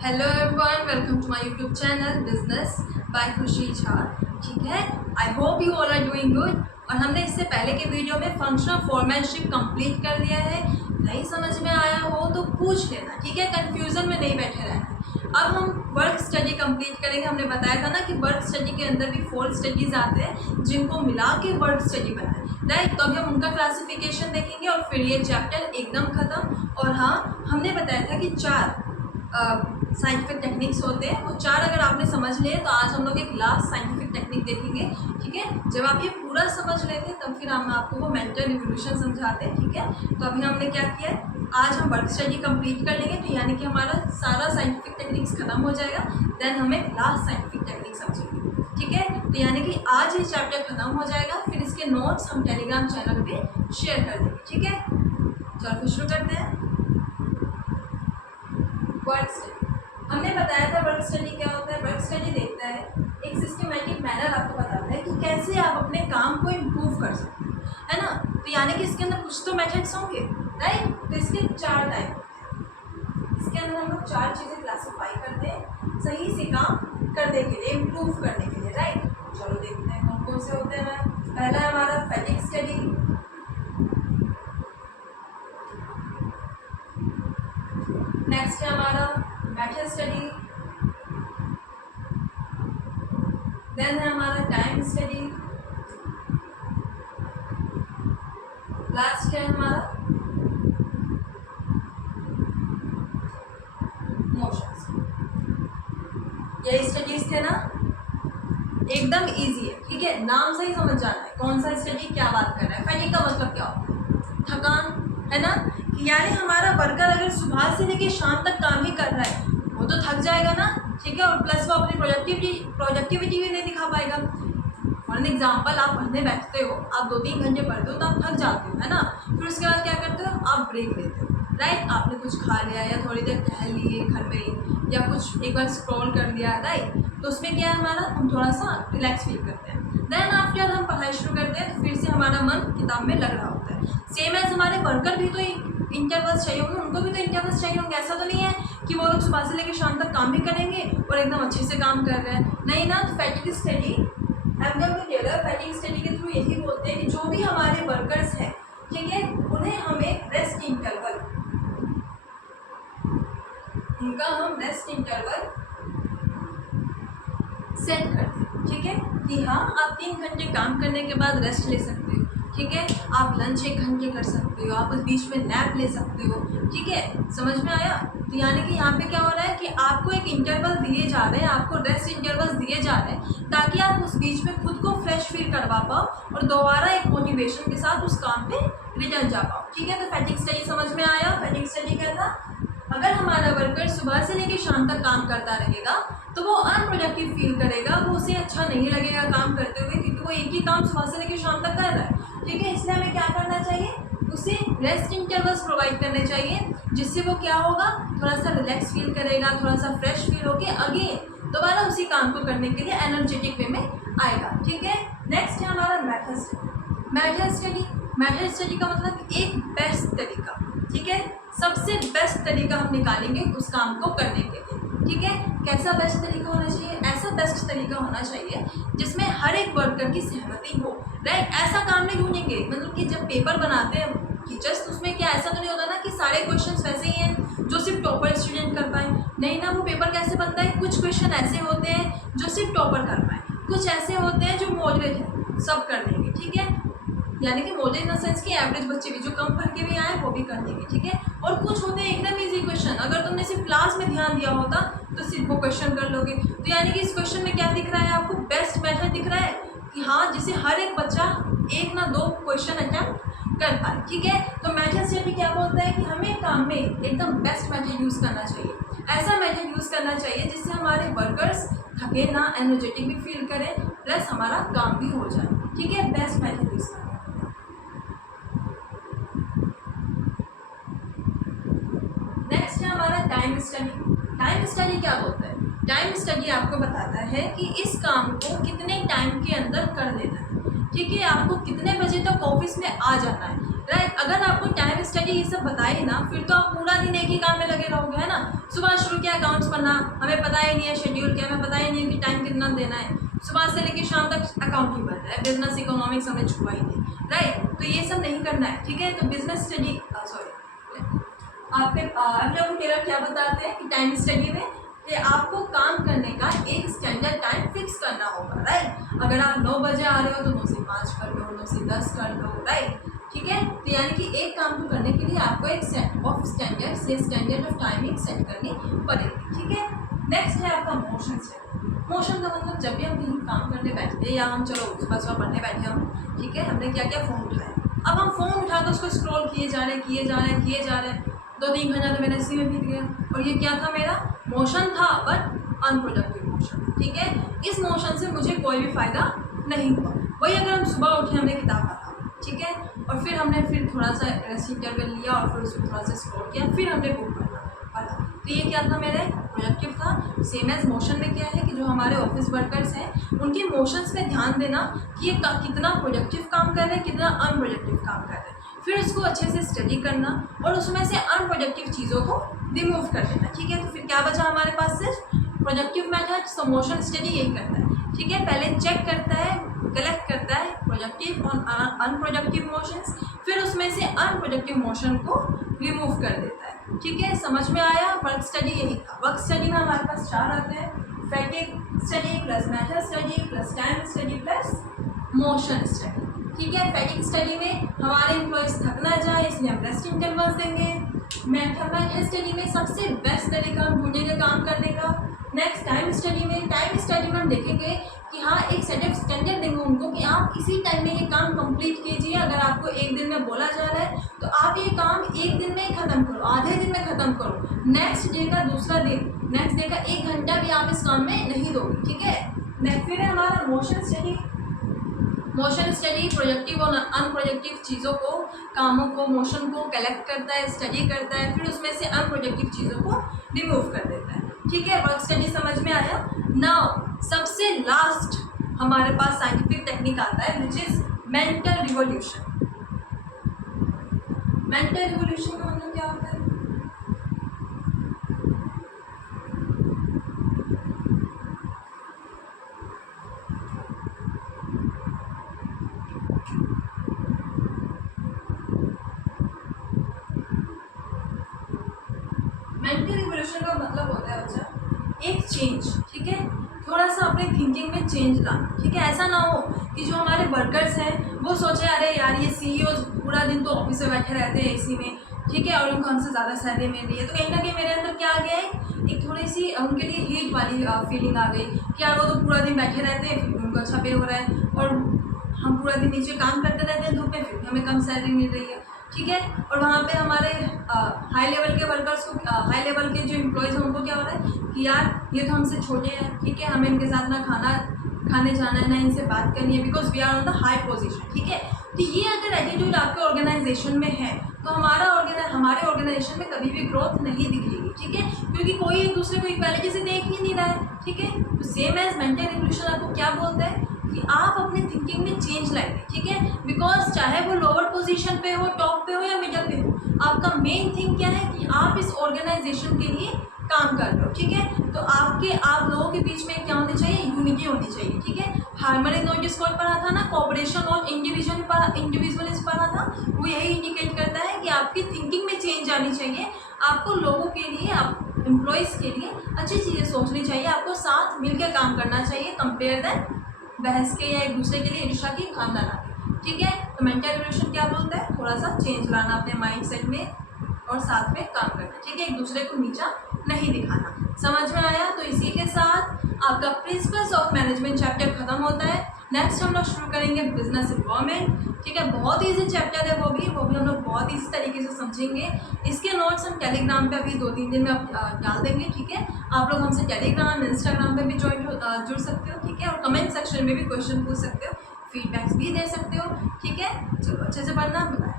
Hello everyone, welcome to my YouTube channel business by Khushi Jha. ठीक है, I hope you all are doing good. और हमने इससे पहले के वीडियो में फंक्शनल फॉर्मेटशिप कंप्लीट कर दिया है। नहीं समझ में आया हो तो पूछ लेना, ठीक है, कंफ्यूजन में नहीं बैठे रहना। अब हम वर्क स्टडी कंप्लीट करेंगे। हमने बताया था ना कि वर्क स्टडी के अंदर भी 4 स्टडीज आते हैं जिनको मिला के वर्क स्टडी बनाए, राइट। तो अभी हम उनका क्लासिफिकेशन देखेंगे और फिर ये चैप्टर एकदम ख़त्म। और हाँ, हमने बताया था कि 4 साइंटिफिक टेक्निक्स होते हैं। वो 4 अगर आपने समझ लिए तो आज हम लोग एक लास्ट साइंटिफिक टेक्निक देखेंगे, ठीक है। जब आप ये पूरा समझ लेते तब फिर हम आपको वो मेंटल रिवोल्यूशन समझाते हैं, ठीक है। तो अभी हमने क्या किया है, आज हम वर्क स्टडी कंप्लीट कर लेंगे, तो यानी कि हमारा सारा साइंटिफिक टेक्निक्स खत्म हो जाएगा। देन हम एक लास्ट साइंटिफिक टेक्निक समझेंगे, ठीक है। तो यानी कि आज ये चैप्टर खत्म हो जाएगा, फिर इसके नोट्स हम टेलीग्राम चैनल पर शेयर कर देंगे, ठीक है। चलो फिर शुरू करते हैं। वर्क स्टडी हमने बताया था, वर्क स्टडी क्या होता है। वर्क स्टडी देखता है एक सिस्टमेटिक मैनर, आपको बताता है कि कैसे आप अपने काम को इम्प्रूव कर सकते हैं, है ना। तो यानी कि इसके अंदर कुछ तो मेथड्स होंगे, राइट। तो इसके 4 टाइप होते हैं। इसके अंदर हम लोग 4 चीज़ें क्लासीफाई करते हैं सही से काम करने के लिए, इम्प्रूव करने के लिए, राइट। चलो देखते हैं कौन कौन से होते हैं। पहला है हमारा फैटिग स्टडी, नेक्स्ट है हमारा मेथड स्टडी, देन है हमारा टाइम स्टडी, लास्ट है हमारा मोशंस। ये स्टडीज थे ना, एकदम इजी है, ठीक है। नाम से ही समझ जाना है कौन सा स्टडी क्या बात कर रहा है। फैटिग का मतलब क्या होता है, थकान, है ना। यानी हमारा वर्कर अगर सुबह से लेकर शाम तक काम ही कर रहा है, वो तो थक जाएगा ना, ठीक है। और प्लस वो अपनी प्रोडक्टिविटी भी नहीं दिखा पाएगा। फॉर एग्जाम्पल, आप पढ़ने बैठते हो, आप 2-3 घंटे पढ़ते हो तो आप थक जाते हो, है ना। फिर उसके बाद क्या करते हो, आप ब्रेक लेते हो, राइट। आपने कुछ खा लिया या थोड़ी देर टहल लिए घर में, या कुछ एक बार स्क्रॉल कर लिया, राइट। तो उसमें क्या है हमारा, हम थोड़ा सा रिलैक्स फील करते हैं। देन आफ्टर हम पढ़ाई शुरू करते हैं तो फिर से हमारा मन किताब में लग रहा होता है। सेम एज हमारे वर्कर भी तो इंटरवल्स चाहिए होंगे, उनको भी तो इंटरवल्स चाहिए होंगे। ऐसा तो नहीं है कि वो लोग सुबह से लेकर शाम तक काम भी करेंगे और एकदम अच्छे से काम कर रहे हैं, नहीं ना। तो फैटिग स्टडी, फैटिग स्टडी के थ्रू यही बोलते हैं कि जो भी हमारे वर्कर्स हैं, ठीक है, उन्हें हमें रेस्ट इंटरवल, उनका हम रेस्ट इंटरवल सेट करते हैं, ठीक है। कि हाँ, आप 3 घंटे काम करने के बाद रेस्ट ले सकते हो, ठीक है। आप लंच 1 घंटे कर सकते हो, आप उस बीच में नैप ले सकते हो, ठीक है। समझ में आया। तो यानी कि यहाँ पे क्या हो रहा है कि आपको एक इंटरवल दिए जा रहे हैं, आपको रेस्ट इंटरवल्स दिए जा रहे हैं, ताकि आप उस बीच में खुद को फ्रेश फील करवा पाओ और दोबारा एक मोटिवेशन के साथ उस काम पे रिटर्न जा पाओ, ठीक है। तो फैटिग स्टडी समझ में आया। फैटिग स्टडी क्या था, अगर हमारा वर्कर सुबह से लेकर शाम तक काम करता रहेगा तो वो अनप्रोडक्टिव फील करेगा, वो उसे अच्छा नहीं लगेगा काम करते हुए, क्योंकि वो एक ही काम सुबह से लेकर शाम तक कर रहा है, ठीक है। इसलिए हमें क्या करना चाहिए, उसे रेस्ट इंटरवल्स प्रोवाइड करने चाहिए, जिससे वो क्या होगा, थोड़ा सा रिलैक्स फील करेगा, थोड़ा सा फ्रेश फील होके अगेन दोबारा उसी काम को करने के लिए एनर्जेटिक वे में आएगा, ठीक है। नेक्स्ट है हमारा मेथड स्टडी। मेथड स्टडी का मतलब एक बेस्ट तरीका, ठीक है। सबसे बेस्ट तरीका हम निकालेंगे उस काम को करने के लिए, ठीक है। कैसा बेस्ट तरीका होना चाहिए, ऐसा बेस्ट तरीका होना चाहिए जिसमें हर एक वर्कर की सहमति हो, राइट। ऐसा काम नहीं ढूंढेंगे, मतलब कि जब पेपर बनाते हैं टीचर्स, तो उसमें क्या ऐसा तो नहीं होता ना कि सारे क्वेश्चंस वैसे ही हैं जो सिर्फ टॉपर स्टूडेंट कर पाए, नहीं ना। वो पेपर कैसे बनता है, कुछ क्वेश्चन ऐसे होते हैं जो सिर्फ टॉपर कर पाए, कुछ ऐसे होते हैं जो मॉडरेट है, सब कर लेंगे, ठीक है। यानी कि मॉडरेट इन द सेंस कि एवरेज बच्चे भी जो कम पढ़ के भी आए वो भी कर लेंगे, ठीक है। और कुछ होते हैं एकदम इजी क्वेश्चन, अगर तुमने सिर्फ क्लास में ध्यान दिया होता तो सिर्फ वो क्वेश्चन कर लोगे। तो यानी कि इस क्वेश्चन में क्या दिख रहा है आपको, बेस्ट मेथड दिख रहा है कि हाँ, जिसे हर एक बच्चा 1 ना 2 क्वेश्चन अटेम्प्ट कर पाए, ठीक है। तो मेथड स्टडी क्या बोलता है कि हमें काम में एकदम बेस्ट मेथड यूज़ करना चाहिए, ऐसा मेथड यूज़ करना चाहिए जिससे हमारे वर्कर्स थके ना, एनर्जेटिक भी फील करें, प्लस हमारा काम भी हो जाए, ठीक है। बेस्ट मेथड यूज़ करना। नेक्स्ट है हमारा टाइम स्टडी। टाइम स्टडी क्या होता है, टाइम स्टडी आपको बताता है कि इस काम को कितने टाइम के अंदर कर देना है, ठीक है। आपको कितने बजे तक ऑफिस में आ जाना है, राइट। अगर आपको टाइम स्टडी ये सब बताए ना, फिर तो आप पूरा दिन एक ही काम में लगे रहोगे, है ना। सुबह शुरू किया अकाउंट्स पढ़ना, हमें पता ही नहीं है शेड्यूल क्या, हमें पता ही नहीं है कि टाइम कितना देना है, सुबह से लेकर शाम तक अकाउंट ही बढ़ रहा है, बिजनेस इकोनॉमिक्स हमें छुआ ही नहीं, राइट। तो ये सब नहीं करना है, ठीक है। तो बिजनेस स्टडी सॉरी आपके अभी टेलर क्या बताते हैं कि टाइम स्टडी में कि आपको काम करने का एक स्टैंडर्ड टाइम फिक्स करना होगा, राइट। अगर आप 9 बजे आ रहे हो तो 9 से 5 कर लो, 9 से 10 कर लो, राइट, ठीक है। तो यानी कि एक काम को करने के लिए आपको एक set of standard of timing set करनी पड़ेगी, ठीक है। नेक्स्ट है आपका मोशन सेट। मोशन का मतलब जब भी हम कहीं काम करने बैठते हैं या हम चलो सुबह पढ़ने बैठे हम, ठीक है, हमने क्या क्या फ़ोन उठाया, अब हम फ़ोन उठा कर उसको स्क्रॉल किए जा रहे हैं 2-3 घंटा तो मेरा इसी में बीत गया, और ये क्या था, मेरा मोशन था, बट अनप्रोडक्टिव मोशन, ठीक है। इस मोशन से मुझे कोई भी फ़ायदा नहीं हुआ। वही अगर हम सुबह उठे, हमने किताब पढ़ा, ठीक है, और फिर हमने थोड़ा सा रेस्ट इंटरवल लिया और फिर उसमें थोड़ा सा स्क्रॉल किया, फिर हमने बुक पढ़ा, तो ये क्या था, मेरा प्रोडक्टिव था। सेम एज मोशन में क्या है कि जो हमारे ऑफिस वर्कर्स हैं उनके मोशंस पे ध्यान देना कि ये कितना प्रोडक्टिव काम कर रहे हैं, कितना अनप्रोडक्टिव काम कर रहे हैं, फिर उसको अच्छे से स्टडी करना और उसमें से अनप्रोडक्टिव चीज़ों को रिमूव कर देना, ठीक है। तो फिर क्या बचा हमारे पास, सिर्फ प्रोडक्टिव मेथड। सो मोशन स्टडी यही करता है, ठीक है। पहले चेक करता है, कलेक्ट करता है प्रोडक्टिव और अनप्रोडक्टिव मोशंस, फिर उसमें से अनप्रोडक्टिव मोशन को रिमूव कर देता है, ठीक है। समझ में आया। वर्क स्टडी यही था। वर्क स्टडी में हमारे पास 4 आते हैं, fatigue study plus method study plus time study plus motion study, ठीक है। फैटिग स्टडी में हमारे एम्प्लॉयज़ थक ना जाए इसलिए हम रेस्ट इंटरवल्स देंगे। मेथड स्टडी में सबसे बेस्ट तरीका हम ढूंढेंगे काम करने का। नेक्स्ट टाइम स्टडी में हम देखेंगे कि हाँ एक सेट ऑफ स्टैंडर्ड देंगे उनको कि आप इसी टाइम में ये काम कंप्लीट कीजिए। अगर आपको एक दिन में बोला जा रहा है तो आप ये काम एक दिन में ही ख़त्म करो, आधे दिन में ख़त्म करो। नेक्स्ट डे का दूसरा दिन, नेक्स्ट डे का 1 घंटा भी आप इस काम में नहीं दोगे, ठीक है। नेक्स्ट फिर है हमारा मोशन स्टडी प्रोडक्टिव और अनप्रोडक्टिव चीज़ों को, कामों को, मोशन को कलेक्ट करता है, स्टडी करता है, फिर उसमें से अनप्रोडक्टिव चीज़ों को रिमूव कर देता है, ठीक है। वर्क स्टडी समझ में आया। नाउ सबसे लास्ट हमारे पास साइंटिफिक टेक्निक आता है which is mental revolution. Mental revolution का मतलब क्या होता है? मेंटल रिवोल्यूशन का मतलब होता है बच्चा एक चेंज, ठीक है। थोड़ा सा अपने थिंकिंग में चेंज लाना, ठीक है। ऐसा ना हो कि जो हमारे वर्कर्स हैं वो सोचे अरे यार ये सीईओ पूरा दिन तो ऑफिस में बैठे रहते हैं एसी में, ठीक है, और उनको हमसे ज़्यादा सैलरी मिल रही है, तो कहीं ना कहीं मेरे अंदर क्या आ गया है, एक थोड़ी सी उनके लिए हीट वाली फीलिंग आ गई कि यार वो तो पूरा दिन बैठे रहते हैं फिर भी उनको अच्छा पे हो रहा है, और हम पूरा दिन नीचे काम करते रहते हैं धूप में फिर भी हमें कम सैलरी मिल रही है, ठीक है। और वहाँ पे हमारे हाई लेवल के वर्कर्स को, हाई लेवल के जो एम्प्लॉयज़ हैं उनको क्या हो रहा है कि यार ये तो हमसे छोटे हैं, ठीक है, हमें इनके साथ ना खाने जाना है ना इनसे बात करनी है, because we are on the high position, ठीक है। तो ये अगर एटीट्यूड आपके ऑर्गेनाइजेशन में है तो हमारे ऑर्गेनाइजेशन में कभी भी ग्रोथ नहीं दिखेगी, ठीक है, क्योंकि कोई एक दूसरे को इक्वालिटी से देख ही नहीं रहा है, ठीक है। तो सेम एज मेंटल रिवोल्यूशन आपको क्या बोलता है कि आप अपने थिंकिंग में चेंज लाइए, ठीक है, बिकॉज चाहे वो लोअर पोजीशन पे हो, टॉप पे हो या मिडल पे हो, आपका मेन थिंग क्या है कि आप इस ऑर्गेनाइजेशन के लिए काम कर रहे हो, ठीक है। तो आप लोगों के बीच में क्या होनी चाहिए, यूनिटी होनी चाहिए, ठीक है। हार्मनी नोटिस कौन पढ़ा था ना, कोऑपरेशन और इंडिविजुअलिज्म पढ़ा था, वो यही इंडिकेट करता है कि आपकी थिंकिंग में चेंज आनी चाहिए, आपको लोगों के लिए, आप एम्प्लॉयज़ के लिए अच्छी चीज़ें सोचनी चाहिए, आपको साथ मिलकर काम करना चाहिए कंपेयर दैन बहस के या एक दूसरे के लिए ईर्ष्या की भावना लाके, ठीक है। तो मेंटल रिवोल्यूशन क्या बोलता है, थोड़ा सा चेंज लाना अपने माइंड सेट में और साथ में काम करना, ठीक है, एक दूसरे को नीचा नहीं दिखाना। समझ में आया। तो इसी के साथ आपका प्रिंसिपल्स ऑफ मैनेजमेंट चैप्टर खत्म होता है। नेक्स्ट हम लोग शुरू करेंगे बिजनेस इन्वायरमेंट, ठीक है, बहुत ईजी चैप्टर है वो भी हम लोग बहुत ईजी तरीके से समझेंगे। इसके नोट्स हम टेलीग्राम पे अभी 2-3 दिन में डाल देंगे, ठीक है। आप लोग हमसे टेलीग्राम, इंस्टाग्राम पे भी जुड़ सकते हो, ठीक है, और कमेंट सेक्शन में भी क्वेश्चन पूछ सकते हो, फीडबैक्स भी दे सकते हो, ठीक है। चलो अच्छे से पढ़ना, बाय।